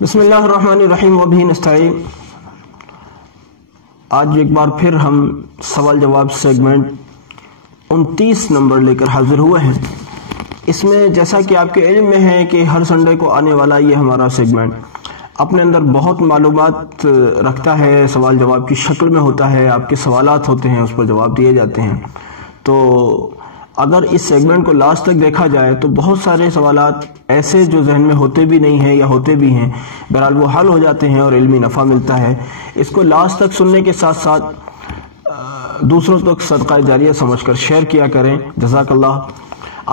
بسم اللہ الرحمن الرحیم وبہ نستعین۔ آج ایک بار پھر ہم سوال جواب سیگمنٹ 29 نمبر لے کر حاضر ہوئے ہیں۔ اس میں جیسا کہ آپ کے علم میں ہے کہ ہر سنڈے کو آنے والا یہ ہمارا سیگمنٹ اپنے اندر بہت معلومات رکھتا ہے، سوال جواب کی شکل میں ہوتا ہے، آپ کے سوالات ہوتے ہیں، اس پر جواب دیے جاتے ہیں۔ تو اگر اس سیگمنٹ کو لاسٹ تک دیکھا جائے تو بہت سارے سوالات ایسے جو ذہن میں ہوتے بھی نہیں ہیں یا ہوتے بھی ہیں، بہرحال وہ حل ہو جاتے ہیں اور علمی نفع ملتا ہے۔ اس کو لاسٹ تک سننے کے ساتھ ساتھ دوسروں تک صدقہ جاریہ سمجھ کر شیئر کیا کریں، جزاک اللہ۔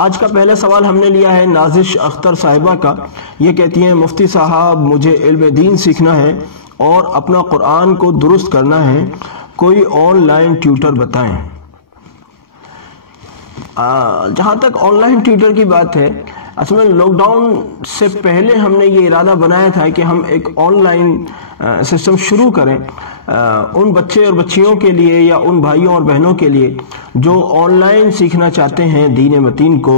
آج کا پہلا سوال ہم نے لیا ہے نازش اختر صاحبہ کا۔ یہ کہتی ہیں مفتی صاحب مجھے علم دین سیکھنا ہے اور اپنا قرآن کو درست کرنا ہے، کوئی آن لائن ٹیوٹر بتائیں۔ جہاں تک آن لائن ٹیوٹر کی بات ہے، اصل میں لاک ڈاؤن سے پہلے ہم نے یہ ارادہ بنایا تھا کہ ہم ایک آن لائن سسٹم شروع کریں ان بچے اور بچیوں کے لیے یا ان بھائیوں اور بہنوں کے لیے جو آن لائن سیکھنا چاہتے ہیں، دین متین کو،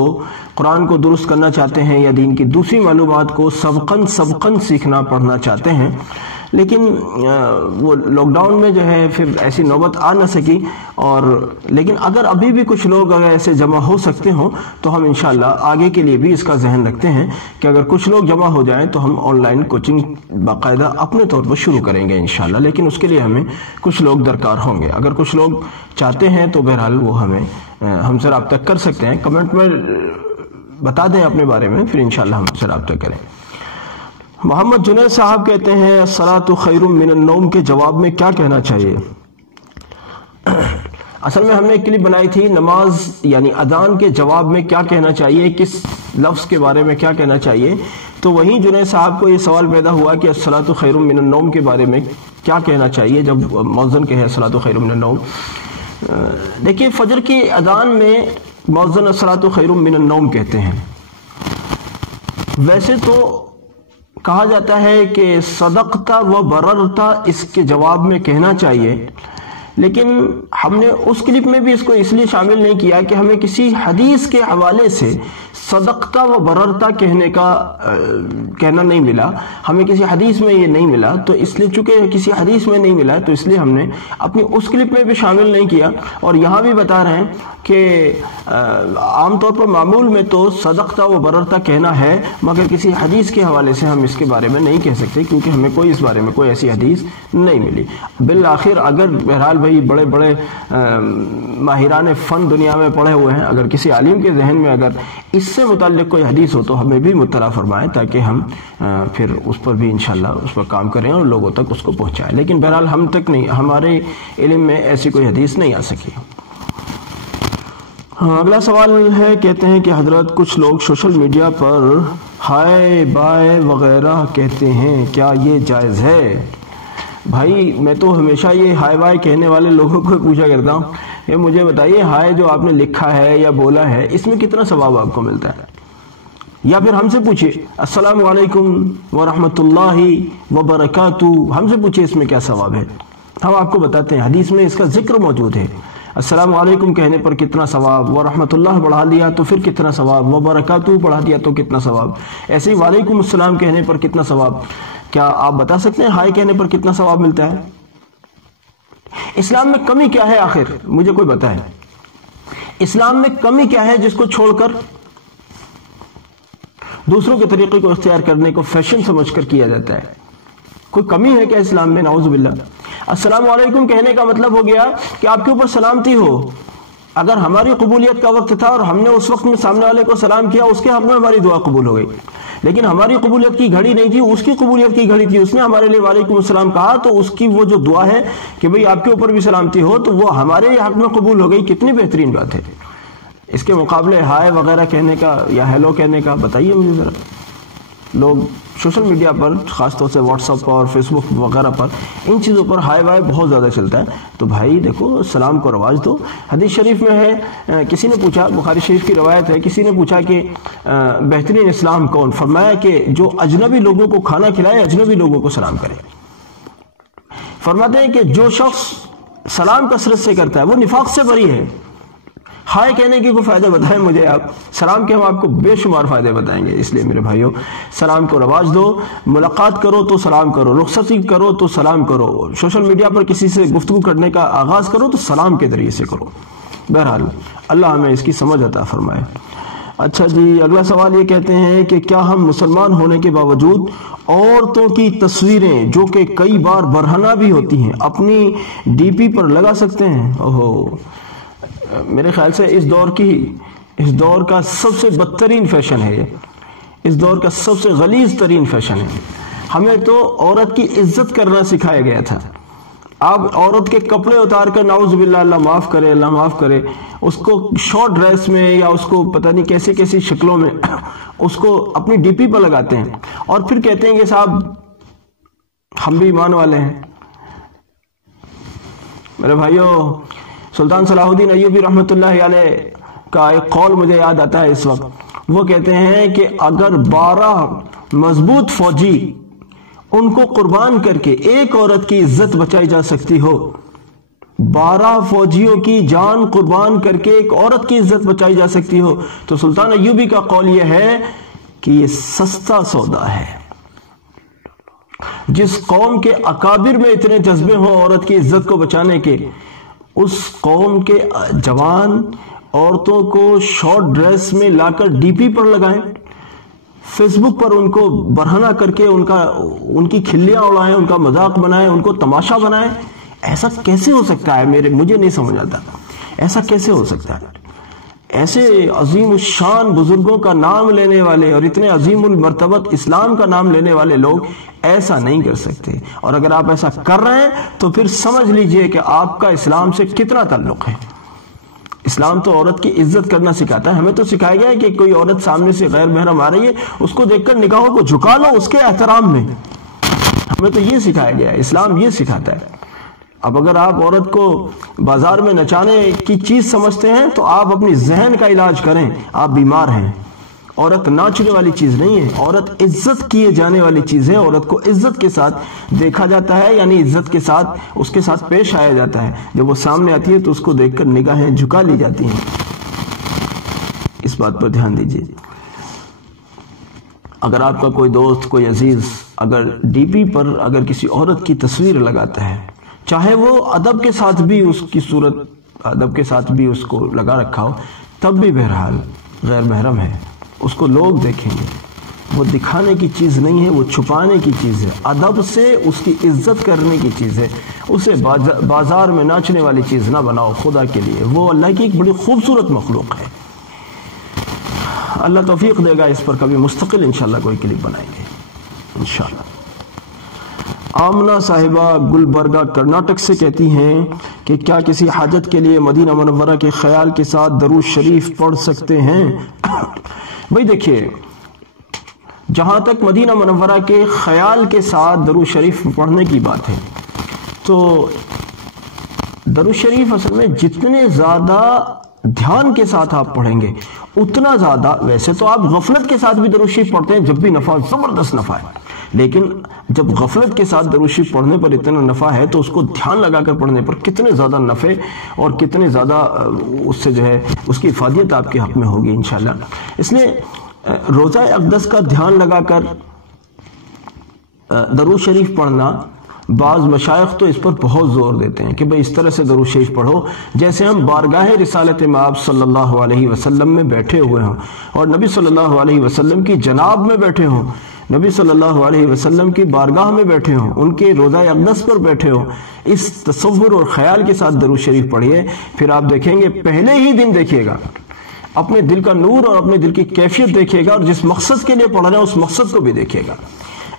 قرآن کو درست کرنا چاہتے ہیں یا دین کی دوسری معلومات کو سبقاً سیکھنا پڑھنا چاہتے ہیں، لیکن وہ لاک ڈاؤن میں جو ہے پھر ایسی نوبت آ نہ سکی۔ اور لیکن اگر ابھی بھی کچھ لوگ اگر ایسے جمع ہو سکتے ہوں تو ہم انشاءاللہ آگے کے لیے بھی اس کا ذہن رکھتے ہیں کہ اگر کچھ لوگ جمع ہو جائیں تو ہم آن لائن کوچنگ باقاعدہ اپنے طور پر شروع کریں گے انشاءاللہ، لیکن اس کے لیے ہمیں کچھ لوگ درکار ہوں گے۔ اگر کچھ لوگ چاہتے ہیں تو بہرحال وہ ہم سے رابطہ کر سکتے ہیں، کمنٹ میں بتا دیں اپنے بارے میں، پھر انشاءاللہ ہم سے رابطہ کریں۔ محمد جنید صاحب کہتے ہیں الصلاۃ خیر من النوم کے جواب میں کیا کہنا چاہیے؟ اصل میں ہم نے ایک کلپ بنائی تھی نماز یعنی اذان کے جواب میں کیا کہنا چاہیے، کس لفظ کے بارے میں کیا کہنا چاہیے، تو وہیں جنید صاحب کو یہ سوال پیدا ہوا کہ الصلاۃ خیر من النوم کے بارے میں کیا کہنا چاہیے جب مؤذن کہے الصلاۃ خیر من النوم۔ دیکھیے فجر کی اذان میں مؤذن الصلاۃ خیر من النوم کہتے ہیں۔ ویسے تو کہا جاتا ہے کہ صدقتا و بررتا اس کے جواب میں کہنا چاہیے، لیکن ہم نے اس کلپ میں بھی اس کو اس لیے شامل نہیں کیا کہ ہمیں کسی حدیث کے حوالے سے صدقتا و بررتا کہنا نہیں ملا، ہمیں کسی حدیث میں یہ نہیں ملا، تو اس لیے چونکہ کسی حدیث میں نہیں ملا تو اس لیے ہم نے اپنی اس کلپ میں بھی شامل نہیں کیا، اور یہاں بھی بتا رہے ہیں کہ عام طور پر معمول میں تو صدقتا و بررتا کہنا ہے، مگر کسی حدیث کے حوالے سے ہم اس کے بارے میں نہیں کہہ سکتے کیونکہ ہمیں کوئی اس بارے میں کوئی ایسی حدیث نہیں ملی۔ بالآخر اگر بہرحال بھائی بڑے بڑے ماہران فن دنیا میں پڑھے ہوئے ہیں، اگر کسی عالم کے ذہن میں اگر اس سے متعلق کوئی حدیث ہو تو ہمیں بھی مطلع فرمائیں تاکہ ہم پھر اس پر بھی انشاءاللہ اس پر کام کریں اور لوگوں تک اس کو پہنچائیں، لیکن بہرحال ہم تک نہیں، ہمارے علم میں ایسی کوئی حدیث نہیں آ سکی۔ اگلا سوال ہے، کہتے ہیں کہ حضرت کچھ لوگ سوشل میڈیا پر ہائے بائے وغیرہ کہتے ہیں، کیا یہ جائز ہے؟ بھائی میں تو ہمیشہ یہ ہائے بائے کہنے والے لوگوں کو پوچھا کرتا ہوں کہ مجھے بتائیے ہائے جو آپ نے لکھا ہے یا بولا ہے اس میں کتنا ثواب آپ کو ملتا ہے؟ یا پھر ہم سے پوچھئے السلام علیکم ورحمۃ اللہ وبرکاتہ، ہم سے پوچھئے اس میں کیا ثواب ہے، ہم آپ کو بتاتے ہیں۔ حدیث میں اس کا ذکر موجود ہے، السلام علیکم کہنے پر کتنا ثواب، ورحمۃ اللہ بڑھا دیا تو پھر کتنا ثواب، وبرکاتہ بڑھا دیا تو کتنا ثواب، ایسے ہی وعلیکم السلام کہنے پر کتنا ثواب۔ کیا آپ بتا سکتے ہیں ہائے کہنے پر کتنا ثواب ملتا ہے؟ اسلام میں کمی کیا ہے آخر، مجھے کوئی بتائے اسلام میں کمی کیا ہے جس کو چھوڑ کر دوسروں کے طریقے کو اختیار کرنے کو فیشن سمجھ کر کیا جاتا ہے؟ کوئی کمی ہے کیا اسلام میں؟ نعوذ باللہ۔ السلام علیکم کہنے کا مطلب ہو گیا کہ آپ کے اوپر سلامتی ہو۔ اگر ہماری قبولیت کا وقت تھا اور ہم نے اس وقت میں سامنے والے کو سلام کیا، اس کے حق میں ہماری دعا قبول ہو گئی، لیکن ہماری قبولیت کی گھڑی نہیں تھی، اس کی قبولیت کی گھڑی تھی، اس نے ہمارے لیے وعلیکم السلام کہا، تو اس کی وہ جو دعا ہے کہ بھئی آپ کے اوپر بھی سلامتی ہو، تو وہ ہمارے حق میں قبول ہو گئی۔ کتنی بہترین بات ہے۔ اس کے مقابلے ہائے وغیرہ کہنے کا یا ہیلو کہنے کا بتائیے مجھے ذرا۔ لوگ سوشل میڈیا پر خاص طور سے واٹس ایپ اور فیس بک وغیرہ پر ان چیزوں پر ہائے وائے بہت زیادہ چلتا ہے، تو بھائی دیکھو سلام کو رواج دو۔ حدیث شریف میں ہے، کسی نے پوچھا، بخاری شریف کی روایت ہے، کسی نے پوچھا کہ بہترین اسلام کون؟ فرمایا کہ جو اجنبی لوگوں کو کھانا کھلائے، اجنبی لوگوں کو سلام کرے۔ فرماتے ہیں کہ جو شخص سلام کثرت سے کرتا ہے وہ نفاق سے بری ہے۔ ہائے کہنے کی کوئی فائدہ بتائیں مجھے آپ، سلام کے ہم آپ کو بے شمار فائدے بتائیں گے۔ اس لیے میرے بھائیوں سلام کو رواج دو، ملاقات کرو تو سلام کرو، رخصتی کرو تو سلام کرو، سوشل میڈیا پر کسی سے گفتگو کرنے کا آغاز کرو تو سلام کے ذریعے سے کرو۔ بہرحال اللہ ہمیں اس کی سمجھ عطا فرمائے۔ اچھا جی، اگلا سوال یہ کہتے ہیں کہ کیا ہم مسلمان ہونے کے باوجود عورتوں کی تصویریں جو کہ کئی بار برہنہ بھی ہوتی ہیں اپنی ڈی پی پر لگا سکتے ہیں؟ اوہو، میرے خیال سے اس دور کا سب سے بدترین فیشن ہے یہ، اس دور کا سب سے غلیظ ترین فیشن ہے۔ ہمیں تو عورت کی عزت کرنا سکھایا گیا تھا۔ آپ عورت کے کپڑے اتار کر، نعوذ باللہ، اللہ معاف کرے، اس کو شارٹ ڈریس میں یا اس کو پتہ نہیں کیسی کیسی شکلوں میں اس کو اپنی ڈی پی پر لگاتے ہیں اور پھر کہتے ہیں کہ صاحب ہم بھی ایمان والے ہیں۔ میرے بھائیوں، سلطان صلاح الدین ایوبی رحمۃ اللہ علیہ کا ایک قول مجھے یاد آتا ہے اس وقت۔ وہ کہتے ہیں کہ اگر 12 مضبوط فوجی ان کو قربان کر کے ایک عورت کی عزت بچائی جا سکتی ہو، 12 فوجیوں کی جان قربان کر کے ایک عورت کی عزت بچائی جا سکتی ہو، تو سلطان ایوبی کا قول یہ ہے کہ یہ سستا سودا ہے۔ جس قوم کے اکابر میں اتنے جذبے ہوں عورت کی عزت کو بچانے کے، اس قوم کے جوان عورتوں کو شارٹ ڈریس میں لا کر ڈی پی پر لگائیں، فیس بک پر ان کو برہنہ کر کے ان کی کھلیاں اڑائیں، ان کا مذاق بنائیں، ان کو تماشا بنائیں۔ ایسا کیسے ہو سکتا ہے؟ مجھے نہیں سمجھ آتا ایسا کیسے ہو سکتا ہے۔ ایسے عظیم الشان بزرگوں کا نام لینے والے اور اتنے عظیم المرتبت اسلام کا نام لینے والے لوگ ایسا نہیں کر سکتے، اور اگر آپ ایسا کر رہے ہیں تو پھر سمجھ لیجئے کہ آپ کا اسلام سے کتنا تعلق ہے۔ اسلام تو عورت کی عزت کرنا سکھاتا ہے۔ ہمیں تو سکھایا گیا ہے کہ کوئی عورت سامنے سے غیر محرم آ رہی ہے، اس کو دیکھ کر نگاہوں کو جھکا لو اس کے احترام میں، ہمیں تو یہ سکھایا گیا ہے، اسلام یہ سکھاتا ہے۔ اب اگر آپ عورت کو بازار میں نچانے کی چیز سمجھتے ہیں تو آپ اپنی ذہن کا علاج کریں، آپ بیمار ہیں۔ عورت ناچنے والی چیز نہیں ہے، عورت عزت کیے جانے والی چیز ہے۔ عورت کو عزت کے ساتھ دیکھا جاتا ہے، یعنی عزت کے ساتھ اس کے ساتھ پیش آیا جاتا ہے۔ جب وہ سامنے آتی ہے تو اس کو دیکھ کر نگاہیں جھکا لی جاتی ہیں۔ اس بات پر دھیان دیجیے۔ اگر آپ کا کوئی دوست، کوئی عزیز اگر ڈی پی پر اگر کسی عورت کی تصویر لگاتا ہے، چاہے وہ ادب کے ساتھ بھی اس کی صورت ادب کے ساتھ بھی اس کو لگا رکھا ہو، تب بھی بہرحال غیر محرم ہے، اس کو لوگ دیکھیں گے۔ وہ دکھانے کی چیز نہیں ہے، وہ چھپانے کی چیز ہے، ادب سے اس کی عزت کرنے کی چیز ہے۔ اسے بازار میں ناچنے والی چیز نہ بناؤ خدا کے لیے، وہ اللہ کی ایک بڑی خوبصورت مخلوق ہے۔ اللہ توفیق دے گا، اس پر کبھی مستقل انشاءاللہ کوئی کلپ بنائیں گے انشاءاللہ۔ آمنہ صاحبہ گلبرگہ کرناٹک سے کہتی ہیں کہ کیا کسی حاجت کے لیے مدینہ منورہ کے خیال کے ساتھ درود شریف پڑھ سکتے ہیں؟ بھئی دیکھیے، جہاں تک مدینہ منورہ کے خیال کے ساتھ درود شریف پڑھنے کی بات ہے تو درود شریف اصل میں جتنے زیادہ دھیان کے ساتھ آپ پڑھیں گے اتنا زیادہ، ویسے تو آپ غفلت کے ساتھ بھی درود شریف پڑھتے ہیں جب بھی نفع، زبردست نفع ہے، لیکن جب غفلت کے ساتھ درود شریف پڑھنے پر اتنا نفع ہے تو اس کو دھیان لگا کر پڑھنے پر کتنے زیادہ نفع اور کتنے زیادہ اس سے جو ہے اس کی افادیت آپ کے حق میں ہوگی انشاءاللہ۔ اس لیے روزہ اقدس کا دھیان لگا کر درود شریف پڑھنا، بعض مشائخ تو اس پر بہت زور دیتے ہیں کہ بھئی اس طرح سے درود شریف پڑھو جیسے ہم بارگاہ رسالت مآب صلی اللہ علیہ وسلم میں بیٹھے ہوئے ہوں اور نبی صلی اللہ علیہ وسلم کی جناب میں بیٹھے ہوں، نبی صلی اللہ علیہ وسلم کی بارگاہ میں بیٹھے ہوں، ان کے روزہ اقدس پر بیٹھے ہوں۔ اس تصور اور خیال کے ساتھ درود شریف پڑھیے، پھر آپ دیکھیں گے پہلے ہی دن دیکھیے گا اپنے دل کا نور اور اپنے دل کی کیفیت دیکھیے گا، اور جس مقصد کے لیے پڑھ رہے ہیں اس مقصد کو بھی دیکھیے گا۔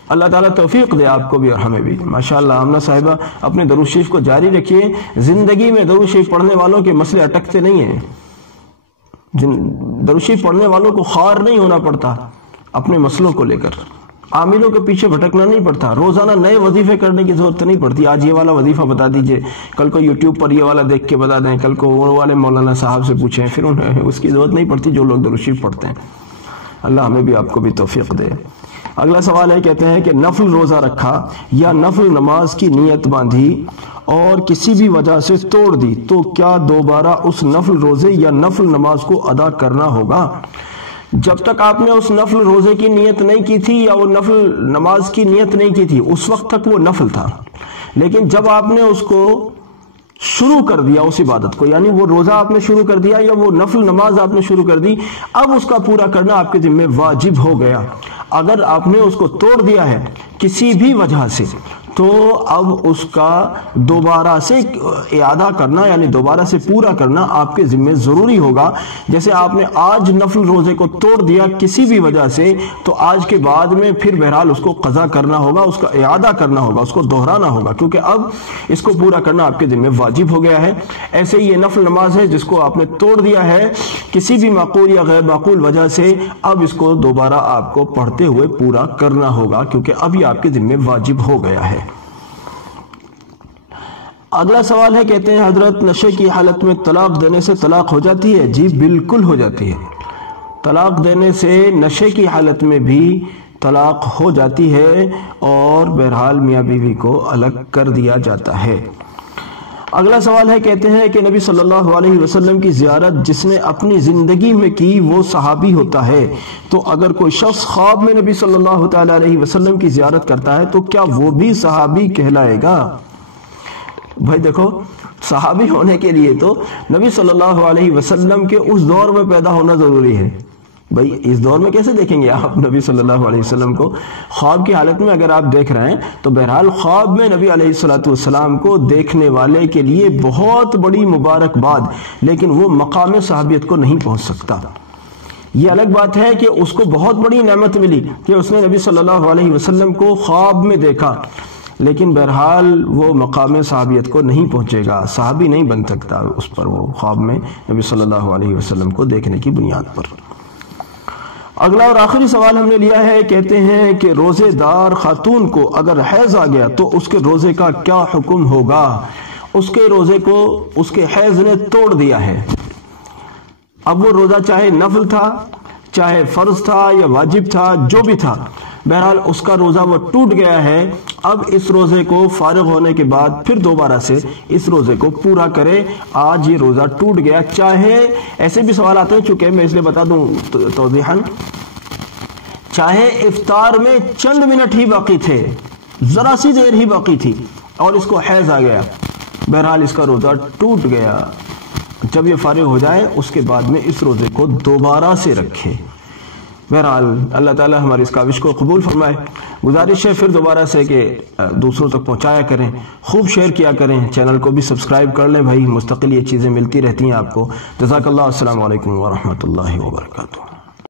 اللہ تعالیٰ توفیق دے آپ کو بھی اور ہمیں بھی۔ ماشاءاللہ آمنہ صاحبہ اپنے درود شریف کو جاری رکھیے۔ زندگی میں درود شریف پڑھنے والوں کے مسئلے اٹکتے نہیں ہیں، درود شریف پڑھنے والوں کو خوار نہیں ہونا پڑتا اپنے مسئلوں کو لے کر، عاملوں کے پیچھے بھٹکنا نہیں پڑتا، روزانہ نئے وظیفے کرنے کی ضرورت نہیں پڑتی۔ آج یہ والا وظیفہ بتا دیجئے، کل کو یوٹیوب پر یہ والا دیکھ کے بتا دیں، کل کو وہ والے مولانا صاحب سے پوچھیں، پھر انہیں اس کی ضرورت نہیں پڑتی جو لوگ درود شریف پڑھتے ہیں۔ اللہ ہمیں بھی آپ کو بھی توفیق دے۔ اگلا سوال ہے، کہتے ہیں کہ نفل روزہ رکھا یا نفل نماز کی نیت باندھی اور کسی بھی وجہ سے توڑ دی تو کیا دوبارہ اس نفل روزے یا نفل نماز کو ادا کرنا ہوگا؟ جب تک آپ نے اس نفل روزے کی نیت نہیں کی تھی یا وہ نفل نماز کی نیت نہیں کی تھی اس وقت تک وہ نفل تھا، لیکن جب آپ نے اس کو شروع کر دیا اس عبادت کو، یعنی وہ روزہ آپ نے شروع کر دیا یا وہ نفل نماز آپ نے شروع کر دی، اب اس کا پورا کرنا آپ کے ذمہ واجب ہو گیا۔ اگر آپ نے اس کو توڑ دیا ہے کسی بھی وجہ سے تو اب اس کا دوبارہ سے اعادہ کرنا یعنی دوبارہ سے پورا کرنا آپ کے ذمہ ضروری ہوگا۔ جیسے آپ نے آج نفل روزے کو توڑ دیا کسی بھی وجہ سے تو آج کے بعد میں پھر بہرحال اس کو قضا کرنا ہوگا، اس کا اعادہ کرنا ہوگا، اس کو دہرانا ہوگا، کیونکہ اب اس کو پورا کرنا آپ کے ذمہ واجب ہو گیا ہے۔ ایسے ہی یہ نفل نماز ہے جس کو آپ نے توڑ دیا ہے کسی بھی معقول یا غیر معقول وجہ سے، اب اس کو دوبارہ آپ کو پڑھتے ہوئے پورا کرنا ہوگا کیونکہ اب یہ آپ کے ذمہ واجب ہو گیا ہے۔ اگلا سوال ہے، کہتے ہیں حضرت نشے کی حالت میں طلاق دینے سے طلاق ہو جاتی ہے؟ جی بالکل ہو جاتی ہے، طلاق دینے سے نشے کی حالت میں بھی طلاق ہو جاتی ہے اور بہرحال میاں بیوی کو الگ کر دیا جاتا ہے۔ اگلا سوال ہے، کہتے ہیں کہ نبی صلی اللہ علیہ وسلم کی زیارت جس نے اپنی زندگی میں کی وہ صحابی ہوتا ہے، تو اگر کوئی شخص خواب میں نبی صلی اللہ تعالی علیہ وسلم کی زیارت کرتا ہے تو کیا وہ بھی صحابی کہلائے گا؟ بھائی دیکھو، صحابی ہونے کے لیے تو نبی صلی اللہ علیہ وسلم کے اس دور میں پیدا ہونا ضروری ہے۔ بھائی اس دور میں کیسے دیکھیں گے آپ نبی صلی اللہ علیہ وسلم کو؟ خواب کی حالت میں اگر آپ دیکھ رہے ہیں تو بہرحال خواب میں نبی علیہ السلام کو دیکھنے والے کے لیے بہت بڑی مبارکباد، لیکن وہ مقام صحابیت کو نہیں پہنچ سکتا۔ یہ الگ بات ہے کہ اس کو بہت بڑی نعمت ملی کہ اس نے نبی صلی اللہ علیہ وسلم کو خواب میں دیکھا، لیکن بہرحال وہ مقام صحابیت کو نہیں پہنچے گا، صحابی نہیں بن سکتا اس پر وہ خواب میں نبی صلی اللہ علیہ وسلم کو دیکھنے کی بنیاد پر۔ اگلا اور آخری سوال ہم نے لیا ہے، کہتے ہیں کہ روزے دار خاتون کو اگر حیض آ گیا تو اس کے روزے کا کیا حکم ہوگا؟ اس کے روزے کو اس کے حیض نے توڑ دیا ہے، اب وہ روزہ چاہے نفل تھا چاہے فرض تھا یا واجب تھا جو بھی تھا، بہرحال اس کا روزہ وہ ٹوٹ گیا ہے۔ اب اس روزے کو فارغ ہونے کے بعد پھر دوبارہ سے اس روزے کو پورا کرے۔ آج یہ روزہ ٹوٹ گیا، چاہے ایسے بھی سوال آتے ہیں، چونکہ میں اس لیے بتا دوں توضیحاً، چاہے افطار میں چند منٹ ہی باقی تھے، ذرا سی دیر ہی باقی تھی اور اس کو حیض آ گیا، بہرحال اس کا روزہ ٹوٹ گیا۔ جب یہ فارغ ہو جائے اس کے بعد میں اس روزے کو دوبارہ سے رکھے۔ بہرحال اللہ تعالیٰ ہماری اس کاوش کو قبول فرمائے۔ گزارش ہے پھر دوبارہ سے کہ دوسروں تک پہنچایا کریں، خوب شیئر کیا کریں، چینل کو بھی سبسکرائب کر لیں بھائی، مستقل یہ چیزیں ملتی رہتی ہیں آپ کو۔ جزاک اللہ، السلام علیکم ورحمۃ اللہ وبرکاتہ۔